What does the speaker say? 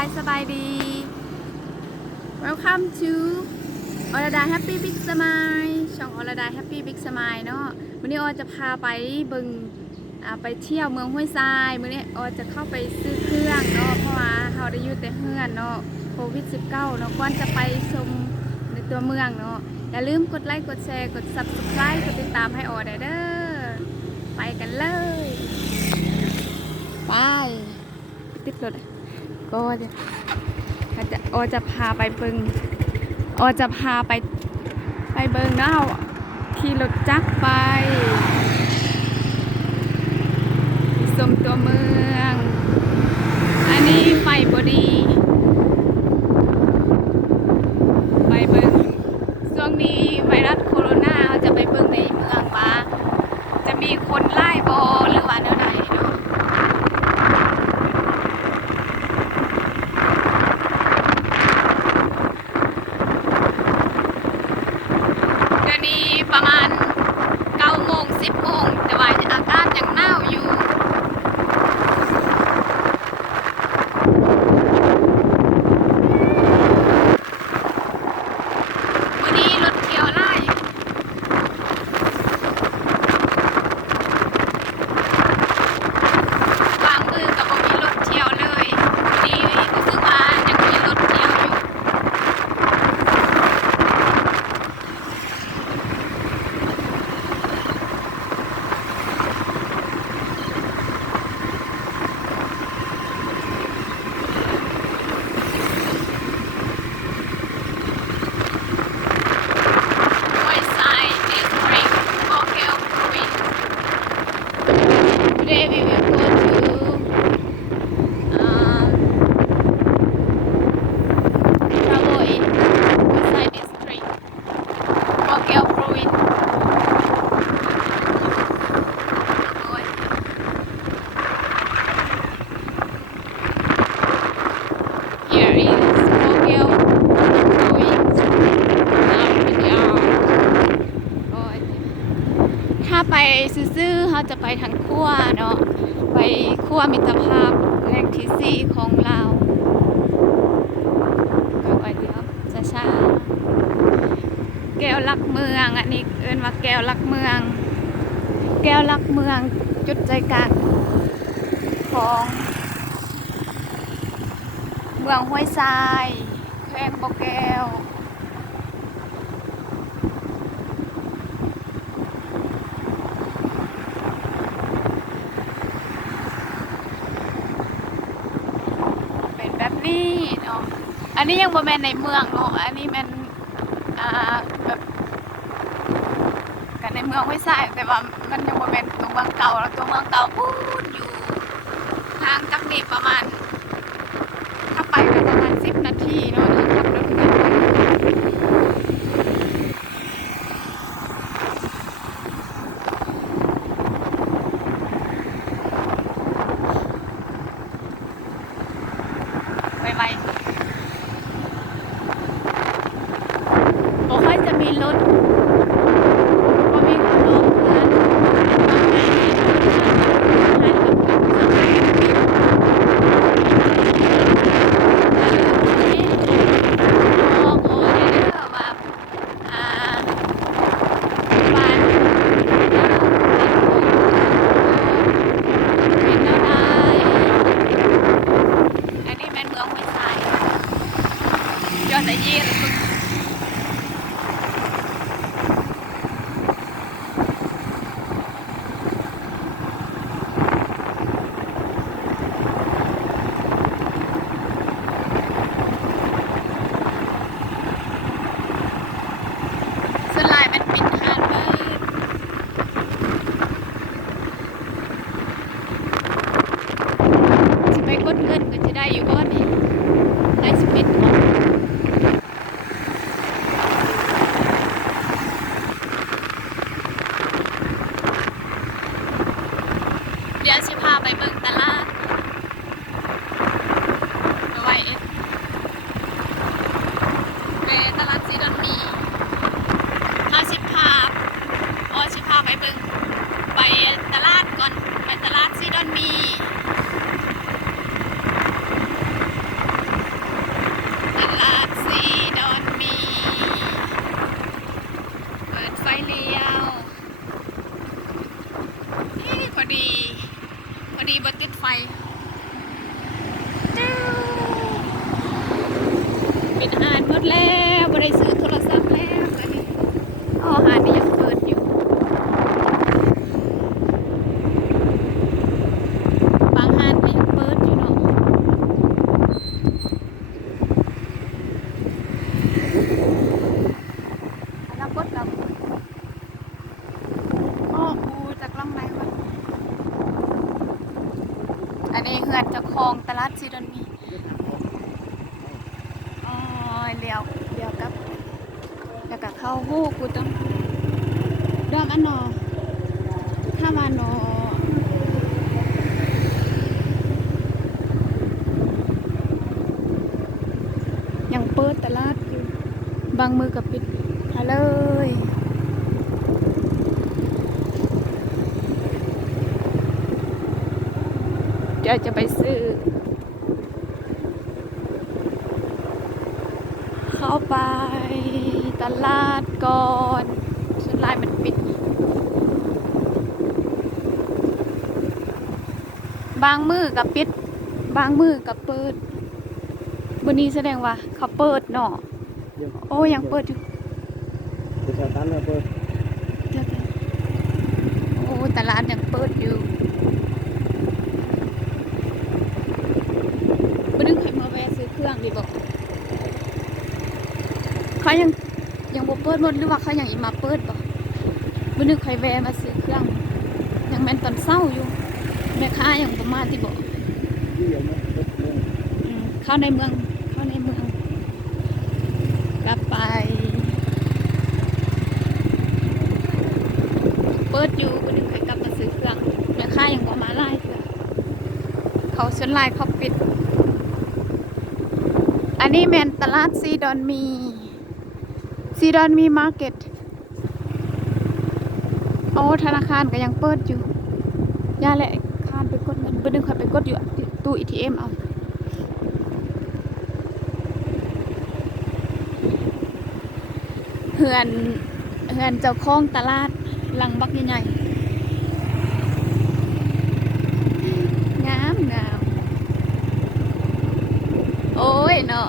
ายสบายดี Welcome to อรดา Happy Big Smile ช่องอรดา Happy Big Smile เนาะวันนี้ออจะพาไปบึงไปเที่ยวเมืองห้วยทรายมื้อนี้ออจะเข้าไปซื้อเครื่องเนาะเพราะว่าเราได้อยู่แต่เฮือนเนาะโควิด -19 เนาะก่อนจะไปชมในตัวเมืองเนาะอย่าลืมกดไลค์กดแชร์กด Subscribe กดติดตามให้ออได้เด้อไปกันเลย ไปติดรถอะ ก็จะก็จะโอจะพาไปเบิงโอจะพาไปไปเบิงเนาะขี่รถจักรไปสมตัวเมือง อันนี้ไฟบดี Today we will go to ซื่อๆเขาจะไปทางขั้วเนาะไปขั้วมิตรภาพแห่งที่สี่ของเราก็ไปเดี๋ยวจะช้าๆแก้วลักเมืองอันนี้เอิ้นว่าแก้วลักเมือง แก้วลักเมืองจุดใจกลางของเมืองห้วยทรายแขวงบ่อแก้ว เป็นแบบนี้เนาะ อันนี้ยังบ่แม่นในเมืองเนาะ อันนี้แมันอ่าแบบกันในเมืองไม่ใช่แต่ว่ามันยังบ่แม่นตัวเมืองเก่าแล้วตัวเมืองเก่าพูดอยู่ทางจากนี้ประมาณ ถ้าไปก็ประมาณ10นาทีเนาะขับรถ ไปเบิ่งตลาดไปไว้เตลาดซีดอนมีเาชิพาโอชิพาไปเบิ่งไปตลาดก่อนไปตลาดซีดอนมีตลาดซีดอนมีเปิดไฟเลี้ยว นี่พอดี อดีบติดไฟเป็นอ่านหมดแล้วบ่ได้ซื้อโทรศัพท์แล้วอันนี้อ๋อหานนี่ยังเปิดอยู่ บางหานก็ยังเปิดอยู่เนาะแล้วกดกับอ้อกูจากล่องไหนวะอันนี้เฮื องตลาดซีดอนมีอ๋อเลี้ยวเลี้ยวกับ แล้วก็เข้าหู้กูต้องดอมอันนอถ้ามานอยังเปิดตลาดอยู่บางมือกับปิดมาเลยเดี๋ยวจะไปซื้อ เข้าไปต ลาดก่อนสุดลายมันปิด บางมือกับปิด บางมือกับเปิดวันนี้แสดงว่า เขาเปิดเนาะโอ้ยังเปิดอยู่จะชาตันมาเปิดเดี๋ยวกันโอ้ตลาดยังเปิดอยู่วันนึงใครมาแวะซื้อเครื่องดีบอกเขายังยังบ่ เปิดหมดหรือว่าเขาอยังอีมาเปิดบ่วันนึงใครแวะมาซื้อเครื่องยังแม่นตอนเช้าอยู่ แม่ค้าอยังประมาณที่บอกเข้าในเมืองเข้าในเมืองกลับไป เปิดอยู่ก็นึกใครกลับมาซื้อเครื่องแม่ค้าอยังบอกมาไล่เถื่อเขาชนไล่เขาปิด อันนี้แมนตลาดซีดอนมี ซีดอนมีมาร์เก็ตโอ้ธนาคารก็ยังเปิดอยู่ย่าแหละคานไปกดเงินเบอร์หนึ่งคอยไปกดอยู่ตู้ ATM เอาเฮือนเฮือนเจ้าของตลาดลังบักใหญ่งามงามโอ้ยเนาะ